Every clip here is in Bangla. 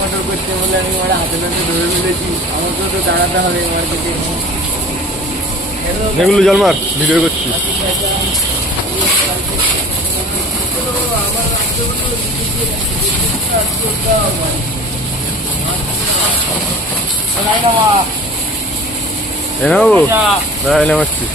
মোটর করতে বলে আমি আমার হাতে নাতে ধরে ফেলেছি। আমাকেও তো দাঁড়াতে হবে মার্কেটে। এগুলো জল মার, ভিডিও করছি। দাঁড়াইলাম আসছি।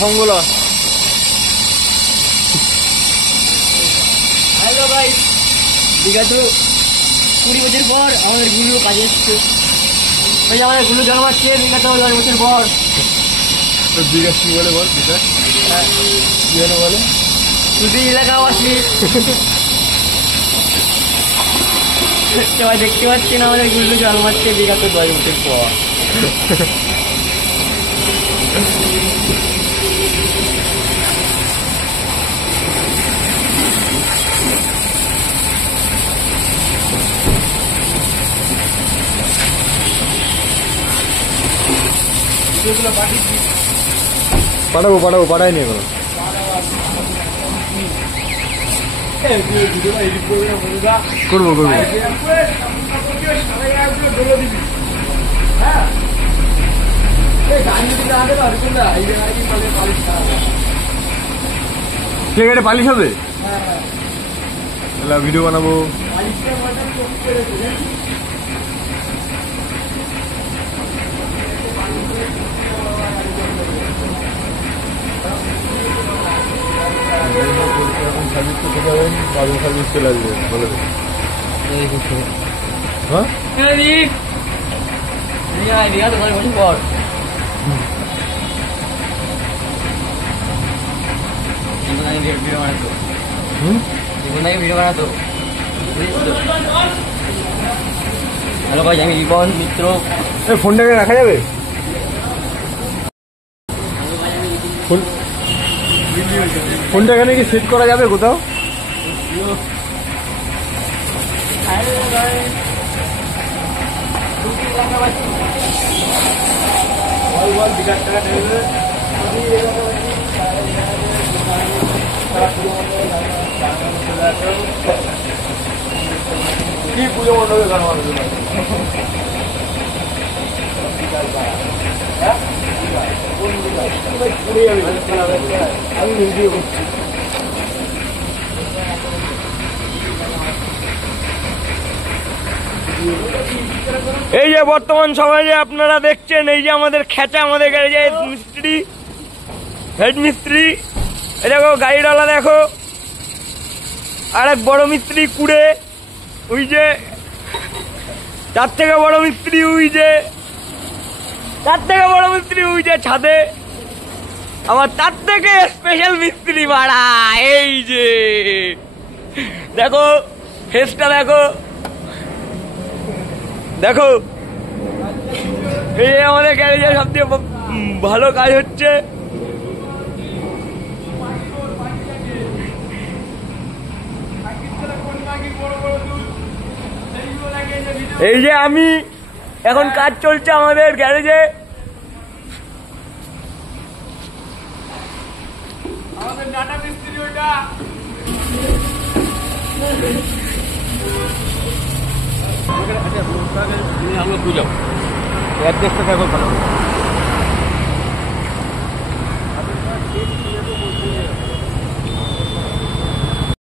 ফর্মগুলো হ্যালো ভাই, বিগত 20 বছর পর আমাদের গুলো কাজে এসছে। ওই আমাদের গুলো জন্মাচ্ছে বিগত 10 বছর পর। বিকাশ কি বলে বল? বিকাশ কি বলে? তুই এলাকাবাসী সবাই দেখতে পাচ্ছেন আমাদের গুলো জন্মাচ্ছে বিগত 10 বছর পর। পাঠাইনি এগুলো। করবো ঠিক আছে, পালিশ হবে। ভিডিও বানাবো। সার্ভিস তো কোথাও সার্ভিস চলে আসবে বলে। হ্যাঁ ভিডিও বানাতো। হ্যালো ভাই, আমি রিপন মিত্র। ফোনটাকে রাখা যাবে? ফোনটা এখানে কি সেট করা যাবে কোথাও? কি পুজো মণ্ডপে গান বানাবে? আমি ভিডিও করছি। এই যে বর্তমান সময়ে যে আপনারা দেখছেন, এই যে আমাদের খেচা, আমাদের গ্যারেজে মিস্ত্রি, হেড মিস্ত্রি। এই দেখো গাড়িওয়ালা, দেখো আর এক বড় মিস্ত্রি কুড়ে, ওই যে তার থেকে বড় মিস্ত্রি, ওই যে তার থেকে বড় মিস্ত্রি, ওই যে ছাদে। আবার তার থেকে স্পেশাল মিস্ত্রি ভাড়া, এই যে দেখো ফেসটা, দেখো দেখো। এই আমাদের গ্যারেজে সবচেয়ে ভালো কাজ হচ্ছে। এই যে আমি এখন কাজ চলছে আমাদের গ্যারেজে। আমাদের ডাটা মিস্ত্রি ওইটা। हम लोग पूजा एड्रेस पे क्या